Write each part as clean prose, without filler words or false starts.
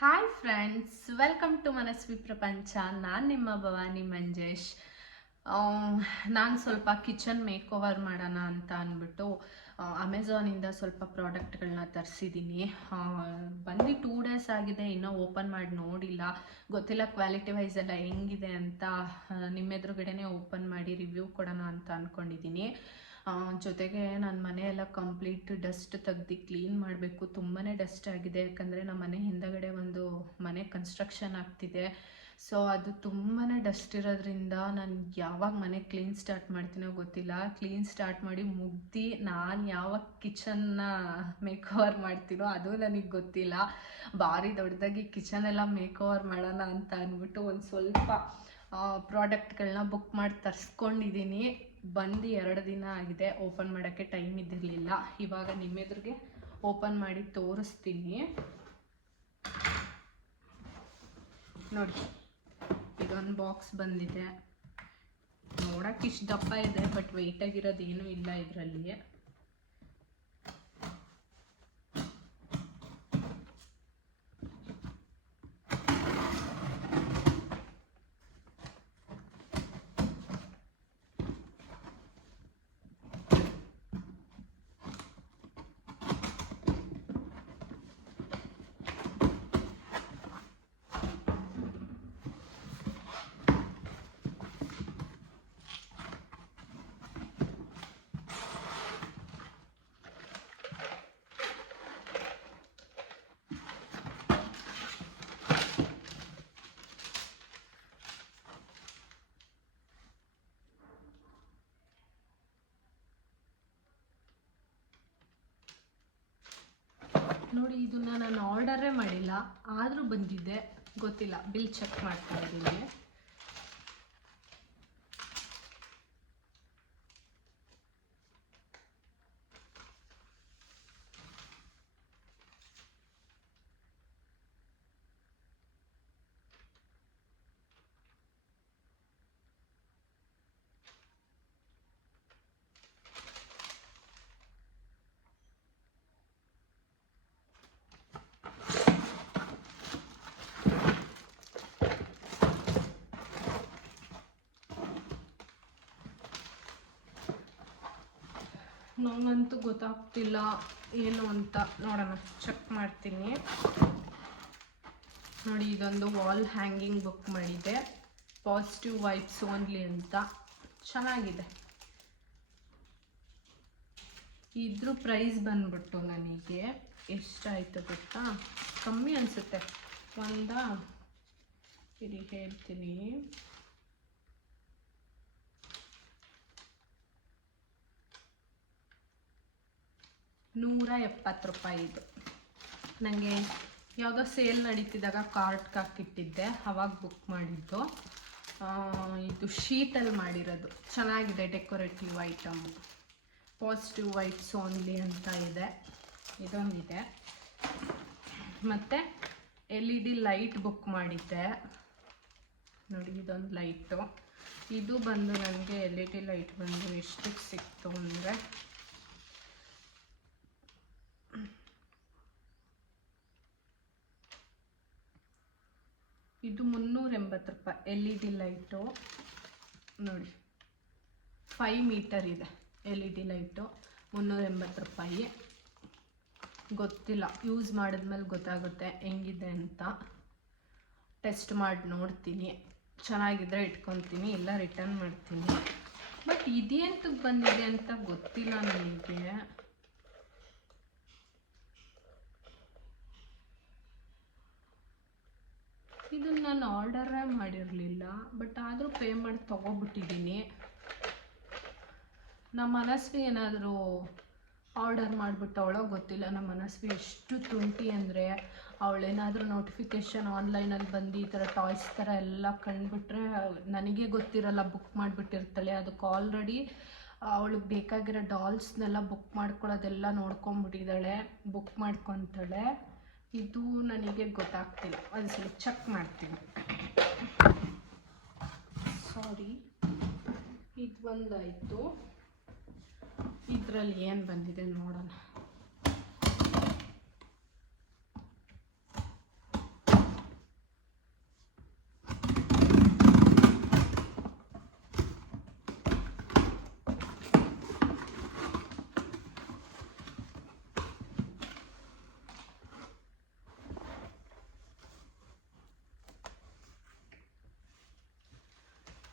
Hi friends, welcome to Manasvi Prapancha. ನಾನು ನಿಮ್ಮ ಭವಾನಿ ಮಂಜೇಶ್. ನಾನು ಸ್ವಲ್ಪ ಕಿಚನ್ ಮೇಕ್ ಓವರ್ ಮಾಡೋಣ ಅಂತ ಅಂದ್ಬಿಟ್ಟು ಅಮೆಝಾನಿಂದ ಸ್ವಲ್ಪ ಪ್ರಾಡಕ್ಟ್ಗಳನ್ನ ತರಿಸಿದ್ದೀನಿ. ಬಂದು 2 ಡೇಸ್ ಆಗಿದೆ, ಇನ್ನೂ ಓಪನ್ ಮಾಡಿ ನೋಡಿಲ್ಲ. ಗೊತ್ತಿಲ್ಲ ಕ್ವಾಲಿಟಿ ವೈಸ್ ಎಲ್ಲ ಹೆಂಗಿದೆ ಅಂತ. ನಿಮ್ಮ ಎದುರುಗಡೆನೇ ಓಪನ್ ಮಾಡಿ ರಿವ್ಯೂ ಕೊಡೋಣ ಅಂತ ಅಂದ್ಕೊಂಡಿದ್ದೀನಿ. ಜೊತೆಗೆ ನನ್ನ ಮನೆಯೆಲ್ಲ ಕಂಪ್ಲೀಟ್ ಡಸ್ಟ್ ತೆಗ್ದು ಕ್ಲೀನ್ ಮಾಡಬೇಕು. ತುಂಬಾ ಡಸ್ಟ್ ಆಗಿದೆ, ಯಾಕಂದರೆ ನಮ್ಮ ಮನೆ ಹಿಂದಗಡೆ ಒಂದು ಮನೆ ಕನ್ಸ್ಟ್ರಕ್ಷನ್ ಆಗ್ತಿದೆ. ಸೊ ಅದು ತುಂಬಾ ಡಸ್ಟ್ ಇರೋದ್ರಿಂದ ನಾನು ಯಾವಾಗ ಮನೆ ಕ್ಲೀನ್ ಸ್ಟಾರ್ಟ್ ಮಾಡ್ತೀನೋ ಗೊತ್ತಿಲ್ಲ. ಕ್ಲೀನ್ ಸ್ಟಾರ್ಟ್ ಮಾಡಿ ಮುಗ್ದು ನಾನು ಯಾವಾಗ ಕಿಚನ್ನ ಮೇಕ್ ಓವರ್ ಮಾಡ್ತೀನೋ ಅದು ನನಗೆ ಗೊತ್ತಿಲ್ಲ. ಭಾರಿ ದೊಡ್ಡದಾಗಿ ಕಿಚನೆಲ್ಲ ಮೇಕ್ ಓವರ್ ಮಾಡೋಣ ಅಂತ ಅಂದ್ಬಿಟ್ಟು ಒಂದು ಸ್ವಲ್ಪ ಪ್ರಾಡಕ್ಟ್ಗಳನ್ನ ಬುಕ್ ಮಾಡಿ ತರಿಸ್ಕೊಂಡಿದ್ದೀನಿ. ಬಂದು 2 ದಿನ ಆಗಿದೆ, ಓಪನ್ ಮಾಡೋಕ್ಕೆ ಟೈಮ್ ಇದ್ದಿರಲಿಲ್ಲ. ಇವಾಗ ನಿಮ್ಮೆದುರಿಗೆ ಓಪನ್ ಮಾಡಿ ತೋರಿಸ್ತೀನಿ ನೋಡಿ. ಇದೊಂದು ಬಾಕ್ಸ್ ಬಂದಿದೆ. ನೋಡೋಕೆ ಇಷ್ಟು ದಪ್ಪ ಇದೆ, ಬಟ್ ವೆಯ್ಟ್ ಆಗಿರೋದು ಏನೂ ಇಲ್ಲ ಇದರಲ್ಲಿ. ನೋಡಿ, ಇದನ್ನ ನಾನು ಆರ್ಡರೇ ಮಾಡಿಲ್ಲ, ಆದರೂ ಬಂದಿದೆ. ಗೊತ್ತಿಲ್ಲ, ಬಿಲ್ ಚೆಕ್ ಮಾಡ್ತಾ ಇದ್ದೀನಿ. ನನಗಂತೂ ಗೊತ್ತಾಗ್ತಿಲ್ಲ ಏನು ಅಂತ. ನೋಡೋಣ, ಚೆಕ್ ಮಾಡ್ತೀನಿ. ನೋಡಿ, ಇದೊಂದು ವಾಲ್ ಹ್ಯಾಂಗಿಂಗ್ ಬುಕ್ ಮಾಡಿದೆ, ಪಾಸಿಟಿವ್ ವೈಬ್ಸ್ ಓನ್ಲಿ ಅಂತ. ಚೆನ್ನಾಗಿದೆ. ಇದ್ರ ಪ್ರೈಸ್ ಬಂದ್ಬಿಟ್ಟು ನನಗೆ ಎಷ್ಟಾಯಿತು ಗೊತ್ತಾ? ಕಮ್ಮಿ ಅನಿಸುತ್ತೆ. ಇರಿ ಹೇಳ್ತೀನಿ. 170 ರೂಪಾಯಿ ಇದು. ನನಗೆ ಯಾವುದೋ ಸೇಲ್ ನಡೀತಿದ್ದಾಗ ಕಾರ್ಟ್ಗೆ ಹಾಕಿಟ್ಟಿದ್ದೆ, ಅವಾಗ ಬುಕ್ ಮಾಡಿದ್ದು. ಇದು ಶೀಟಲ್ಲಿ ಮಾಡಿರೋದು. ಚೆನ್ನಾಗಿದೆ, decorative item. Positive vibes only ಅಂತ ಇದೆ. ಇದೊಂದಿದೆ. ಮತ್ತು LED ಲೈಟ್ ಬುಕ್ ಮಾಡಿದ್ದೆ. ನೋಡಿ, ಇದೊಂದು ಲೈಟು. ಇದು ಬಂದು ನನಗೆ LED ಲೈಟ್ ಬಂದು ಎಷ್ಟಕ್ಕೆ ಸಿಕ್ತು ಅಂದರೆ, ಇದು 380 ರೂಪಾಯಿ LED ಲೈಟು. ನೋಡಿ, 5 ಮೀಟರ್ ಇದೆ LED ಲೈಟು. 380 ರೂಪಾಯಿ. ಗೊತ್ತಿಲ್ಲ, ಯೂಸ್ ಮಾಡಿದ್ಮೇಲೆ ಗೊತ್ತಾಗುತ್ತೆ ಹೆಂಗಿದೆ ಅಂತ. ಟೆಸ್ಟ್ ಮಾಡಿ ನೋಡ್ತೀನಿ. ಚೆನ್ನಾಗಿದ್ರೆ ಇಟ್ಕೊತೀನಿ, ಇಲ್ಲ ರಿಟರ್ನ್ ಮಾಡ್ತೀನಿ. ಬಟ್ ಇದೇಂತಕ್ಕೆ ಬಂದಿದೆ ಅಂತ ಗೊತ್ತಿಲ್ಲ ನನಗೆ. ಇದನ್ನು ನಾನು ಆರ್ಡರೇ ಮಾಡಿರಲಿಲ್ಲ, ಬಟ್ ಆದರೂ ಪೇ ಮಾಡಿ ತೊಗೊಬಿಟ್ಟಿದ್ದೀನಿ. ನಮ್ಮ ಮನಸ್ವಿ ಏನಾದರೂ ಆರ್ಡರ್ ಮಾಡಿಬಿಟ್ಟವಳೋ ಗೊತ್ತಿಲ್ಲ. ನಮ್ಮ ಮನಸ್ವಿ ಎಷ್ಟು ತುಂಟಿ ಅಂದರೆ, ಅವಳೇನಾದರೂ ನೋಟಿಫಿಕೇಷನ್ ಆನ್ಲೈನಲ್ಲಿ ಬಂದು ಈ ಥರ ಟಾಯ್ಸ್ ಥರ ಎಲ್ಲ ಕಂಡುಬಿಟ್ರೆ ನನಗೆ ಗೊತ್ತಿರಲ್ಲ, ಬುಕ್ ಮಾಡಿಬಿಟ್ಟಿರ್ತಾಳೆ. ಅದಕ್ಕೆ ಆಲ್ರೆಡಿ ಅವಳಿಗೆ ಬೇಕಾಗಿರೋ ಡಾಲ್ಸ್ನೆಲ್ಲ ಬುಕ್ ಮಾಡ್ಕೊಳ್ಳೋದೆಲ್ಲ ನೋಡ್ಕೊಂಬಿಟ್ಟಿದ್ದಾಳೆ, ಬುಕ್ ಮಾಡ್ಕೊತಾಳೆ. ಇದು ನನಗೆ ಗೊತ್ತಾಗ್ತಿಲ್ಲ, ಒಂದ್ಸಲ ಚೆಕ್ ಮಾಡ್ತೀನಿ. ಸಾರಿ, ಇದು ಒಂದಾಯಿತು. ಇದರಲ್ಲಿ ಏನು ಬಂದಿದೆ ನೋಡೋಣ.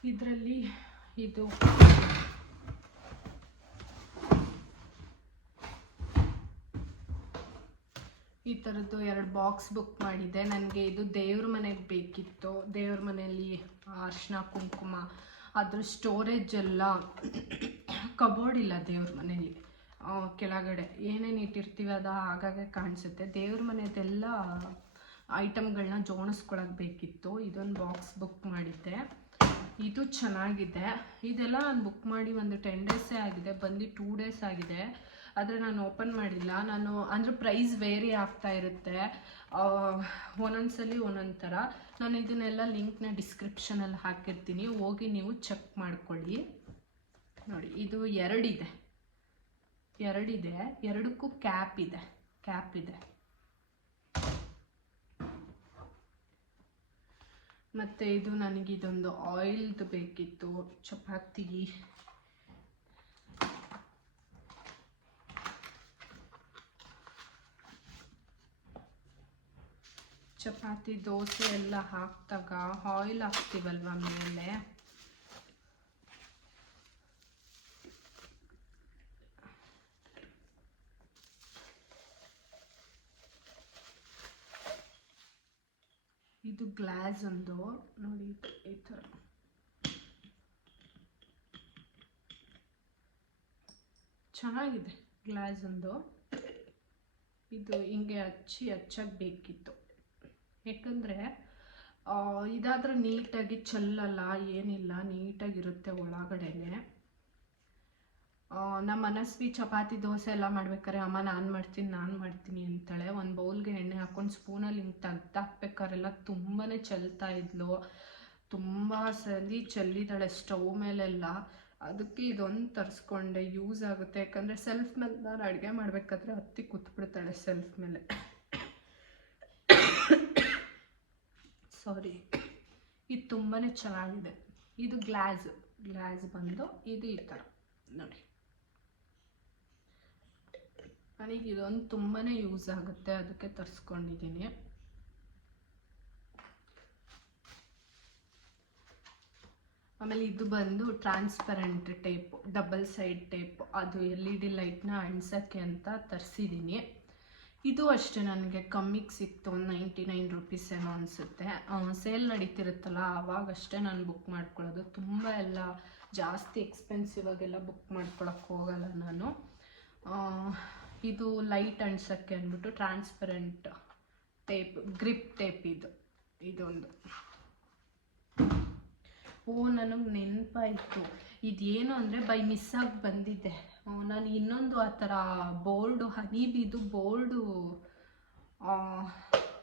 ಇದರಲ್ಲಿ ಇದು ಈ ಥರದ್ದು 2 ಬಾಕ್ಸ್ ಬುಕ್ ಮಾಡಿದ್ದೆ. ನನಗೆ ಇದು ದೇವ್ರ ಮನೆಗೆ ಬೇಕಿತ್ತು. ದೇವ್ರ ಮನೆಯಲ್ಲಿ ಅರಿಶಿನ ಕುಂಕುಮ, ಅದ್ರ ಸ್ಟೋರೇಜ್ ಎಲ್ಲ ಕಬೋರ್ಡ್ ಇಲ್ಲ ದೇವ್ರ ಮನೇಲಿ. ಕೆಳಗಡೆ ಏನೇನು ಇಟ್ಟಿರ್ತೀವಿ ಅದು ಆಗಾಗ ಕಾಣಿಸುತ್ತೆ. ದೇವ್ರ ಮನೆಯದೆಲ್ಲ ಐಟಮ್ಗಳನ್ನ ಜೋಡಿಸ್ಕೊಳಕ್ಕೆ ಬೇಕಿತ್ತು. ಇದೊಂದು ಬಾಕ್ಸ್ ಬುಕ್ ಮಾಡಿದ್ದೆ. ಇದು ಚೆನ್ನಾಗಿದೆ. ಇದೆಲ್ಲ ನಾನು ಬುಕ್ ಮಾಡಿ ಒಂದು 10 ಡೇಸೇ ಆಗಿದೆ, ಬಂದು 2 ಡೇಸ್ ಆಗಿದೆ. ಆದರೆ ನಾನು ಓಪನ್ ಮಾಡಿಲ್ಲ. ನಾನು ಅಂದರೆ ಪ್ರೈಸ್ ವೇರಿ ಆಗ್ತಾ ಇರುತ್ತೆ, ಒಂದೊಂದ್ಸಲಿ ಒಂದೊಂದು ಥರ. ನಾನು ಇದನ್ನೆಲ್ಲ ಲಿಂಕ್ನ ಡಿಸ್ಕ್ರಿಪ್ಷನಲ್ಲಿ ಹಾಕಿರ್ತೀನಿ, ಹೋಗಿ ನೀವು ಚೆಕ್ ಮಾಡ್ಕೊಳ್ಳಿ. ನೋಡಿ, ಇದು ಎರಡಿದೆ, ಎರಡಕ್ಕೂ ಕ್ಯಾಪ್ ಇದೆ. ಮತ್ತು ಇದು ನನಗಿದೊಂದು ಆಯಿಲ್ದು ಬೇಕಿತ್ತು. ಚಪಾತಿ ದೋಸೆ ಎಲ್ಲ ಹಾಕ್ದಾಗ ಆಯಿಲ್ ಹಾಕ್ತೀವಲ್ವ ಮೇಲೆ, ಇದು ಗ್ಲಾಸ್ ಒಂದು ನೋಡಿ, ಈ ಥರ ಚೆನ್ನಾಗಿದೆ ಗ್ಲಾಸ್ ಒಂದು. ಇದು ಹಿಂಗೆ ಹಚ್ಚಕ್ಕೆ ಬೇಕಿತ್ತು, ಯಾಕಂದರೆ ಇದಾದರೆ ನೀಟಾಗಿ ಚೆಲ್ಲಲ್ಲ, ಏನಿಲ್ಲ, ನೀಟಾಗಿರುತ್ತೆ ಒಳಗಡೆನೆ. ನಮ್ಮ ಮನಸ್ವಿ ಚಪಾತಿ ದೋಸೆ ಎಲ್ಲ ಮಾಡ್ಬೇಕಾದ್ರೆ ಅಮ್ಮ ನಾನು ಮಾಡ್ತೀನಿ ಅಂತಾಳೆ. ಒಂದು ಬೌಲ್ಗೆ ಎಣ್ಣೆ ಹಾಕ್ಕೊಂಡು ಸ್ಪೂನಲ್ಲಿ ಹಿಂಗೆ ತೆಗ್ದಾಕ್ಬೇಕಾರೆಲ್ಲ ತುಂಬಾ ಚೆಲ್ತಾ ಇದ್ಲು. ತುಂಬ ಸಲ ಚೆಲ್ಲಿದ್ದಾಳೆ ಸ್ಟವ್ ಮೇಲೆಲ್ಲ. ಅದಕ್ಕೆ ಇದೊಂದು ತರಿಸ್ಕೊಂಡೆ, ಯೂಸ್ ಆಗುತ್ತೆ. ಯಾಕಂದರೆ ಸೆಲ್ಫ್ ಮೇಲೆ ನಾನು ಅಡುಗೆ ಮಾಡಬೇಕಾದ್ರೆ ಹತ್ತಿ ಕೂತ್ಬಿಡ್ತಾಳೆ ಸೆಲ್ಫ್ ಮೇಲೆ. ಸಾರಿ. ಇದು ತುಂಬಾ ಚೆನ್ನಾಗಿದೆ. ಇದು ಗ್ಲಾಸ್ ಬಂದು ಇದು ಈ ಥರ ನೋಡಿ. ನನಗೆ ಇದೊಂದು ತುಂಬಾ ಯೂಸ್ ಆಗುತ್ತೆ, ಅದಕ್ಕೆ ತರಿಸ್ಕೊಂಡಿದ್ದೀನಿ. ಆಮೇಲೆ ಇದು ಬಂದು transparent tape, double side tape, ಅದು LED ಲೈಟ್ನ ಅಂಟಿಸೋಕ್ಕೆ ಅಂತ ತರಿಸಿದ್ದೀನಿ. ಇದು ಅಷ್ಟೇ ನನಗೆ ಕಮ್ಮಿಗೆ ಸಿಕ್ತು, ಒಂದು 99 ರುಪೀಸ್ ಏನೋ ಅನಿಸುತ್ತೆ. ಸೇಲ್ ನಡೀತಿರುತ್ತಲ್ಲ ಆವಾಗಷ್ಟೇ ನಾನು ಬುಕ್ ಮಾಡ್ಕೊಳ್ಳೋದು. ತುಂಬ ಎಲ್ಲ ಜಾಸ್ತಿ ಎಕ್ಸ್ಪೆನ್ಸಿವ್ ಆಗೆಲ್ಲ ಬುಕ್ ಮಾಡ್ಕೊಳಕ್ಕೆ ಹೋಗಲ್ಲ ನಾನು. ಇದು ಲೈಟ್ ಅಂಟಿಸೋಕ್ಕೆ ಅಂದ್ಬಿಟ್ಟು ಟ್ರಾನ್ಸ್ಪರೆಂಟ್ ಟೇಪ್, ಗ್ರಿಪ್ ಟೇಪ್ ಇದೊಂದು. ನನಗೆ ನೆನಪಾಯಿತು, ಇದೇನು ಅಂದರೆ ಬೈ ಮಿಸ್ಸಾಗಿ ಬಂದಿದ್ದೆ. ನಾನು ಇನ್ನೊಂದು ಆ ಥರ ಬೋರ್ಡು, ಹನಿಬೀದು ಬೋರ್ಡು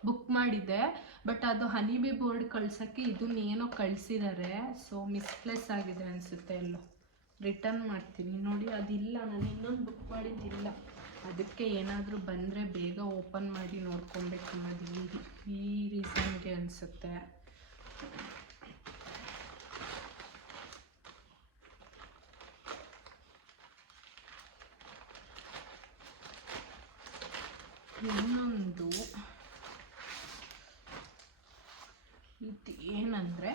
ಬುಕ್ ಮಾಡಿದ್ದೆ. ಬಟ್ ಅದು ಹನಿಬಿ ಬೋರ್ಡ್ ಕಳ್ಸೋಕ್ಕೆ ಇದನ್ನೇನೋ ಕಳಿಸಿದ್ದಾರೆ. ಸೊ ಮಿಸ್ಪ್ಲೇಸ್ ಆಗಿದೆ ಅನಿಸುತ್ತೆ, ಎಲ್ಲೋ ರಿಟರ್ನ್ ಮಾಡ್ತೀನಿ. ನೋಡಿ, ಅದಿಲ್ಲ, ನಾನು ಇನ್ನೊಂದು ಬುಕ್ ಮಾಡಿದ್ದಿಲ್ಲ. ಅದಕ್ಕೆ ಏನಾದರೂ ಬಂದರೆ ಬೇಗ ಓಪನ್ ಮಾಡಿ ನೋಡ್ಕೊಬೇಕು ಅನ್ನೋದು ಈ ರೀಸನ್ಗೆ ಅನಿಸುತ್ತೆ. ಇನ್ನೊಂದು ಇದು ಏನಂದರೆ,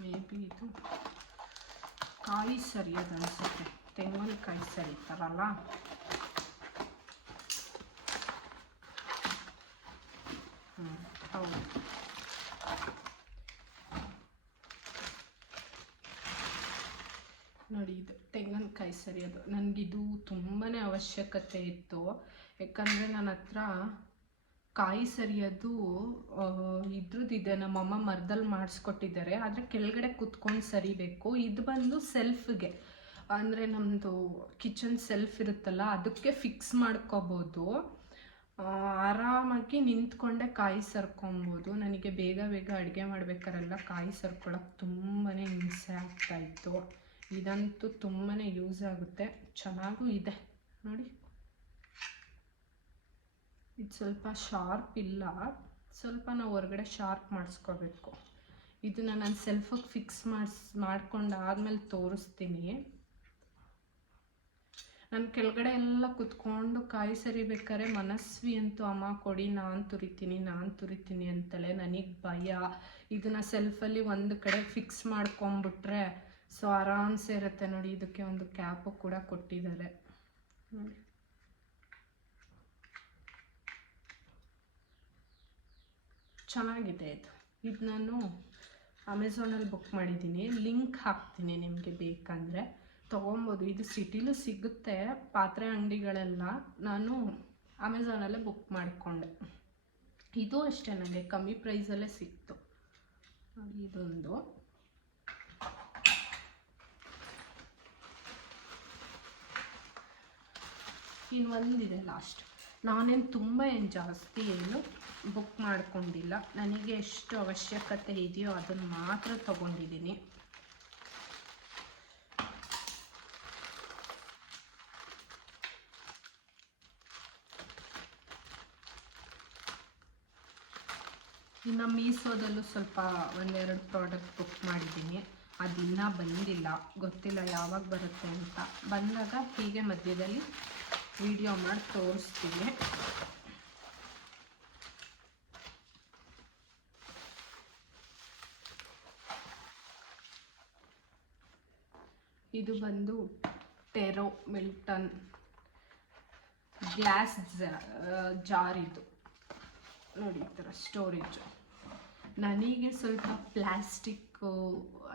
ಮೇ ಬಿ ಇದು ಕಾಯಿ ಸರಿಯೋದು ಅನಿಸುತ್ತೆ, ತೆಂಗಿನಕಾಯಿ ಸರಿತಾರಲ್ಲ. ಹೌದು. ನೋಡಿ, ಇದು ತೆಂಗಿನಕಾಯಿ ಸರಿಯೋದು. ನನಗಿದು ತುಂಬಾ ಅವಶ್ಯಕತೆ ಇತ್ತು. ಯಾಕಂದರೆ ನನ್ನ ಹತ್ರ ಕಾಯಿ ಸರಿಯೋದು ಇದ್ರದ್ದಿದೆ, ನಮ್ಮಮ್ಮ ಮರದಲ್ಲಿ ಮಾಡಿಸ್ಕೊಟ್ಟಿದ್ದಾರೆ. ಆದರೆ ಕೆಳಗಡೆ ಕುತ್ಕೊಂಡು ಸರಿಬೇಕು. ಇದು ಬಂದು ಸೆಲ್ಫ್ಗೆ, ಅಂದರೆ ನಮ್ಮದು ಕಿಚನ್ ಸೆಲ್ಫ್ ಇರುತ್ತಲ್ಲ ಅದಕ್ಕೆ ಫಿಕ್ಸ್ ಮಾಡ್ಕೋಬೋದು. ಆರಾಮಾಗಿ ನಿಂತ್ಕೊಂಡೆ ಕಾಯಿ ಸರ್ಕೊಬೋದು. ನನಗೆ ಬೇಗ ಅಡುಗೆ ಮಾಡ್ಬೇಕಾರೆಲ್ಲ ಕಾಯಿ ಸರ್ಕೊಳಕ್ಕೆ ತುಂಬಾ ಹಿಂಸೆ ಆಗ್ತಾಯಿತ್ತು. ಇದಂತೂ ತುಂಬಾ ಯೂಸ್ ಆಗುತ್ತೆ, ಚೆನ್ನಾಗೂ ಇದೆ ನೋಡಿ. ಇದು ಸ್ವಲ್ಪ ಶಾರ್ಪ್ ಇಲ್ಲ, ಸ್ವಲ್ಪ ನಾವು ಹೊರಗಡೆ ಶಾರ್ಪ್ ಮಾಡಿಸ್ಕೋಬೇಕು. ಇದನ್ನು ನಾನು ಸೆಲ್ಫಿಗೆ ಫಿಕ್ಸ್ ಮಾಡ್ಕೊಂಡಾದ್ಮೇಲೆ ತೋರಿಸ್ತೀನಿ. ನಾನು ಕೆಳಗಡೆ ಎಲ್ಲ ಕುತ್ಕೊಂಡು ಕಾಯಿ ಸರಿಬೇಕಾದ್ರೆ ಮನಸ್ವಿ ಅಂತೂ ಅಮ್ಮ ಕೊಡಿ ನಾನು ತುರಿತೀನಿ ಅಂತಲೇ. ನನಗೆ ಭಯ. ಇದನ್ನು ಸೆಲ್ಫಲ್ಲಿ ಒಂದು ಕಡೆ ಫಿಕ್ಸ್ ಮಾಡ್ಕೊಂಬಿಟ್ರೆ ಸೊ ಆರಾಮ್ಸೆ ಇರುತ್ತೆ ನೋಡಿ. ಇದಕ್ಕೆ ಒಂದು ಕ್ಯಾಪು ಕೂಡ ಕೊಟ್ಟಿದ್ದಾರೆ ನೋಡಿ. ಚೆನ್ನಾಗಿದೆ ಇದು ನಾನು ಅಮೆಝಾನಲ್ಲಿ ಬುಕ್ ಮಾಡಿದ್ದೀನಿ. ಲಿಂಕ್ ಹಾಕ್ತೀನಿ, ನಿಮಗೆ ಬೇಕಂದರೆ ತೊಗೊಬೋದು. ಇದು ಸಿಟಿಲೂ ಸಿಗುತ್ತೆ ಪಾತ್ರೆ ಅಂಗಡಿಗಳೆಲ್ಲ. ನಾನು ಅಮೆಝಾನಲ್ಲೇ ಬುಕ್ ಮಾಡಿಕೊಂಡೆ. ಇದು ಅಷ್ಟೇ ನನಗೆ ಕಮ್ಮಿ ಪ್ರೈಸಲ್ಲೇ ಸಿಕ್ತು ನೋಡಿ. ಇದೊಂದು ಇನ್ನೊಂದಿದೆ ಲಾಸ್ಟ್. ನಾನೇನು ತುಂಬ ಜಾಸ್ತಿ ಏನು ಬುಕ್ ಮಾಡ್ಕೊಂಡಿಲ್ಲ. ನನಗೆ ಎಷ್ಟು ಅವಶ್ಯಕತೆ ಇದೆಯೋ ಅದನ್ನು ಮಾತ್ರ ತೊಗೊಂಡಿದ್ದೀನಿ. ಇನ್ನು ಮೀಶೋದಲ್ಲೂ ಸ್ವಲ್ಪ ಒಂದೆರಡು ಪ್ರಾಡಕ್ಟ್ ಬುಕ್ ಮಾಡಿದ್ದೀನಿ. ಅದಿನ್ನೂ ಬಂದಿಲ್ಲ, ಗೊತ್ತಿಲ್ಲ ಯಾವಾಗ ಬರುತ್ತೆ ಅಂತ. ಬಂದಾಗ ಹೀಗೆ ಮಧ್ಯದಲ್ಲಿ ವಿಡಿಯೋ ಮಾಡಿ ತೋರಿಸ್ತೀನಿ. ಇದು ಬಂದು ಟೆರೋ ಮಿಲ್ಟನ್ ಗ್ಲಾಸ್ ಜಾರ್. ಇದು ನೋಡಿ ಈ ಥರ ಸ್ಟೋರೇಜು. ನನಗೆ ಸ್ವಲ್ಪ ಪ್ಲಾಸ್ಟಿಕ್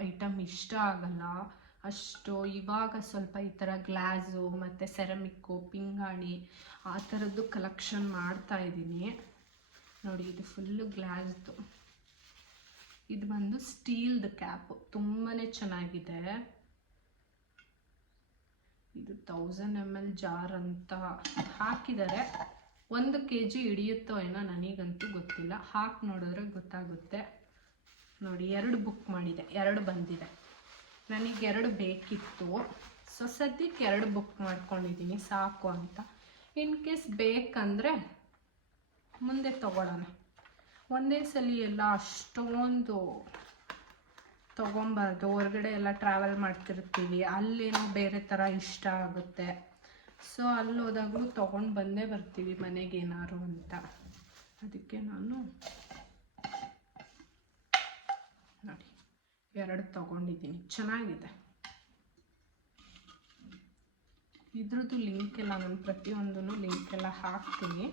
ಐಟಮ್ ಇಷ್ಟ ಆಗಲ್ಲ ಅಷ್ಟು. ಇವಾಗ ಸ್ವಲ್ಪ ಈ ಥರ ಗ್ಲಾಸು ಮತ್ತು ಸೆರಮಿಕ್ಕು, ಪಿಂಗಾಣಿ ಆ ಥರದ್ದು ಕಲೆಕ್ಷನ್ ಮಾಡ್ತಾಯಿದ್ದೀನಿ ನೋಡಿ. ಇದು ಫುಲ್ಲು ಗ್ಲಾಸ್ದು. ಇದು ಬಂದು ಸ್ಟೀಲ್ದು ಕ್ಯಾಪು, ತುಂಬಾ ಚೆನ್ನಾಗಿದೆ. ಇದು 1000 ml ಜಾರ್ ಅಂತ ಹಾಕಿದ್ದಾರೆ. 1 kg ಹಿಡಿಯುತ್ತೋ ಏನೋ, ನನಗಂತೂ ಗೊತ್ತಿಲ್ಲ. ಹಾಕಿ ನೋಡಿದ್ರೆ ಗೊತ್ತಾಗುತ್ತೆ ನೋಡಿ. 2 ಬುಕ್ ಮಾಡಿದೆ, 2 ಬಂದಿದೆ. ನನಗೆ 2 ಬೇಕಿತ್ತು. ಸೊ ಸದ್ಯಕ್ಕೆ 2 ಬುಕ್ ಮಾಡ್ಕೊಂಡಿದ್ದೀನಿ ಸಾಕು ಅಂತ. ಇನ್ ಕೇಸ್ ಬೇಕಂದರೆ ಮುಂದೆ ತೊಗೊಳ್ಳೋಣ. ಒಂದೇ ಸಲ ಎಲ್ಲ ಅಷ್ಟೊಂದು ತೊಗೊಬಾರ್ದು. ಹೊರಗಡೆ ಎಲ್ಲ ಟ್ರಾವೆಲ್ ಮಾಡ್ತಿರ್ತೀವಿ, ಅಲ್ಲೇನೋ ಬೇರೆ ಥರ ಇಷ್ಟ ಆಗುತ್ತೆ. ಸೊ ಅಲ್ಲಿ ಹೋದಾಗಲೂ ತೊಗೊಂಡು ಬಂದೇ ಬರ್ತೀವಿ ಮನೆಗೇನಾರು ಅಂತ. ಅದಕ್ಕೆ ನಾನು ನೋಡಿ 2 ತೊಗೊಂಡಿದ್ದೀನಿ. ಚೆನ್ನಾಗಿದೆ. ಇದ್ರದ್ದು ಲಿಂಕ್ ಎಲ್ಲ ನಾನು ಪ್ರತಿಯೊಂದೂ ಲಿಂಕ್ ಎಲ್ಲ ಹಾಕ್ತೀನಿ.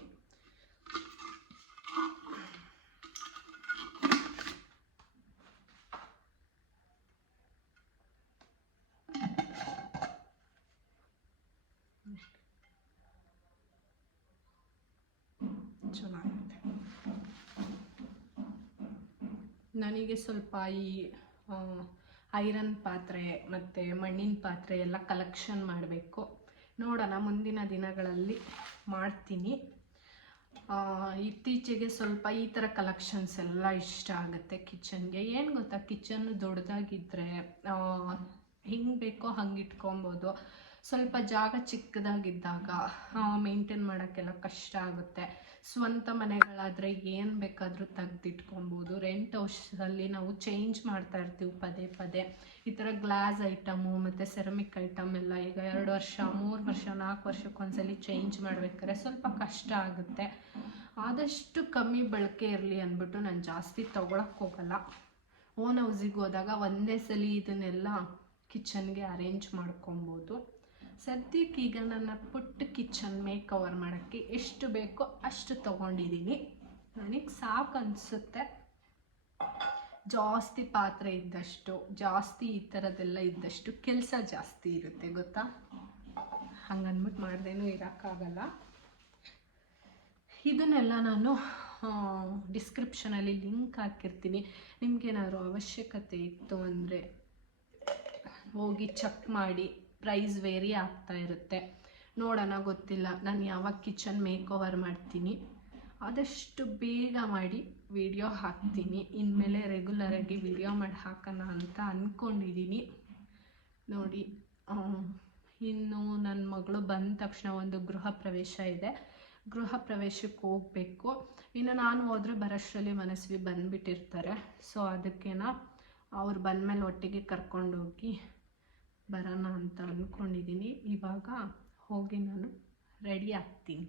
ಚೆನ್ನಾಗಿದೆ. ನನಗೆ ಸ್ವಲ್ಪ ಈ ಐರನ್ ಪಾತ್ರೆ ಮತ್ತು ಮಣ್ಣಿನ ಪಾತ್ರೆ ಎಲ್ಲ ಕಲೆಕ್ಷನ್ ಮಾಡಬೇಕು. ನೋಡೋಣ, ಮುಂದಿನ ದಿನಗಳಲ್ಲಿ ಮಾಡ್ತೀನಿ. ಇತ್ತೀಚೆಗೆ ಸ್ವಲ್ಪ ಈ ಥರ ಕಲೆಕ್ಷನ್ಸ್ ಎಲ್ಲ ಇಷ್ಟ ಆಗುತ್ತೆ ಕಿಚನ್ಗೆ. ಏನು ಗೊತ್ತಾ, ಕಿಚನ್ನು ದೊಡ್ಡದಾಗಿದ್ದರೆ ಹೆಂಗೆ ಬೇಕೋ ಹಂಗೆ ಇಟ್ಕೊಬೋದು. ಸ್ವಲ್ಪ ಜಾಗ ಚಿಕ್ಕದಾಗಿದ್ದಾಗ ಮೇಂಟೈನ್ ಮಾಡೋಕ್ಕೆಲ್ಲ ಕಷ್ಟ ಆಗುತ್ತೆ. ಸ್ವಂತ ಮನೆಗಳಾದರೆ ಏನು ಬೇಕಾದರೂ ತೆಗ್ದಿಟ್ಕೊಬೋದು. ರೆಂಟ್ ಹೌಸಲ್ಲಿ ನಾವು ಚೇಂಜ್ ಮಾಡ್ತಾ ಇರ್ತೀವಿ ಪದೇ. ಈ ಥರ ಗ್ಲಾಸ್ ಐಟಮು ಮತ್ತು ಸೆರಮಿಕ್ ಐಟಮ್ ಎಲ್ಲ ಈಗ 2 ವರ್ಷ 3 ವರ್ಷ 4 ವರ್ಷಕ್ಕೊಂದ್ಸಲಿ ಚೇಂಜ್ ಮಾಡ್ಬೇಕಾದ್ರೆ ಸ್ವಲ್ಪ ಕಷ್ಟ ಆಗುತ್ತೆ. ಆದಷ್ಟು ಕಮ್ಮಿ ಬಳಕೆ ಇರಲಿ ಅಂದ್ಬಿಟ್ಟು ನಾನು ಜಾಸ್ತಿ ತೊಗೊಳಕ್ಕೆ ಹೋಗಲ್ಲ. ಓನ್ ಹೌಸಿಗೆ ಹೋದಾಗ ಒಂದೇ ಸಲ ಇದನ್ನೆಲ್ಲ ಕಿಚನ್ಗೆ ಅರೇಂಜ್ ಮಾಡ್ಕೊಬೋದು. ಸದ್ಯಕ್ಕೆ ಈಗ ನನ್ನ ಪುಟ್ಟ ಕಿಚನ್ ಮೇಕ್ ಓವರ್ ಮಾಡೋಕ್ಕೆ ಎಷ್ಟು ಬೇಕೋ ಅಷ್ಟು ತೊಗೊಂಡಿದ್ದೀನಿ. ನನಗೆ ಸಾಕು ಅನಿಸುತ್ತೆ. ಜಾಸ್ತಿ ಪಾತ್ರೆ ಇದ್ದಷ್ಟು, ಜಾಸ್ತಿ ಈ ಥರದ್ದೆಲ್ಲ ಇದ್ದಷ್ಟು ಕೆಲಸ ಜಾಸ್ತಿ ಇರುತ್ತೆ ಗೊತ್ತಾ. ಹಂಗನ್ಬಿಟ್ಟು ಮಾಡ್ದೇನೂ ಇರೋಕ್ಕಾಗಲ್ಲ. ಇದನ್ನೆಲ್ಲ ನಾನು ಡಿಸ್ಕ್ರಿಪ್ಷನಲ್ಲಿ ಲಿಂಕ್ ಹಾಕಿರ್ತೀನಿ. ನಿಮಗೇನಾದ್ರು ಅವಶ್ಯಕತೆ ಇತ್ತು ಅಂದರೆ ಹೋಗಿ ಚೆಕ್ ಮಾಡಿ. ಪ್ರೈಸ್ ವೇರಿ ಆಗ್ತಾ ಇರುತ್ತೆ. ನೋಡೋಣ, ಗೊತ್ತಿಲ್ಲ ನಾನು ಯಾವಾಗ ಕಿಚನ್ ಮೇಕ್ ಓವರ್ ಮಾಡ್ತೀನಿ. ಆದಷ್ಟು ಬೇಗ ಮಾಡಿ ವಿಡಿಯೋ ಹಾಕ್ತೀನಿ. ಇನ್ಮೇಲೆ ರೆಗ್ಯುಲರಾಗಿ ವಿಡಿಯೋ ಮಾಡಿ ಹಾಕೋಣ ಅಂತ ಅಂದ್ಕೊಂಡಿದ್ದೀನಿ ನೋಡಿ. ಇನ್ನು ನನ್ನ ಮಗಳು ಬಂದ ತಕ್ಷಣ ಒಂದು ಗೃಹ ಪ್ರವೇಶ ಇದೆ. ಗೃಹ ಪ್ರವೇಶಕ್ಕೆ ಹೋಗಬೇಕು. ಇನ್ನು ನಾನು ಹೋದರೆ ಬರೋಷ್ಟರಲ್ಲಿ ಮನಸ್ವಿ ಬಂದುಬಿಟ್ಟಿರ್ತಾರೆ. ಸೊ ಅದಕ್ಕೇನ ಅವ್ರು ಬಂದಮೇಲೆ ಒಟ್ಟಿಗೆ ಕರ್ಕೊಂಡೋಗಿ ಬರೋಣ ಅಂತ ಅಂದ್ಕೊಂಡಿದ್ದೀನಿ. ಇವಾಗ ಹೋಗಿ ನಾನು ರೆಡಿ ಆಗ್ತೀನಿ.